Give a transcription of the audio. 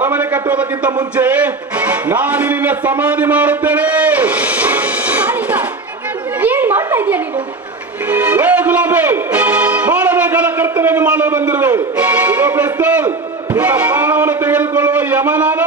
ಅರಮನೆ ಕಟ್ಟುವುದಕ್ಕಿಂತ ಮುಂಚೆ ನಾನು ನಿನ್ನ ಸಮಾಧಿ ಮಾಡುತ್ತೇನೆ. ಏನ್ ಮಾಡ್ತಾ ಇದೀಯ ನೀನು? ಏ ಗುಲಾಬಿ, ಮಾಡಬೇಕಾದ ಕರ್ತವ್ಯ ಮಾಡಲು ಬಂದಿರುವೆ. ಪ್ರಾಣವನ್ನು ತೆಗೆದುಕೊಳ್ಳುವ ಯಮ ನಾನು.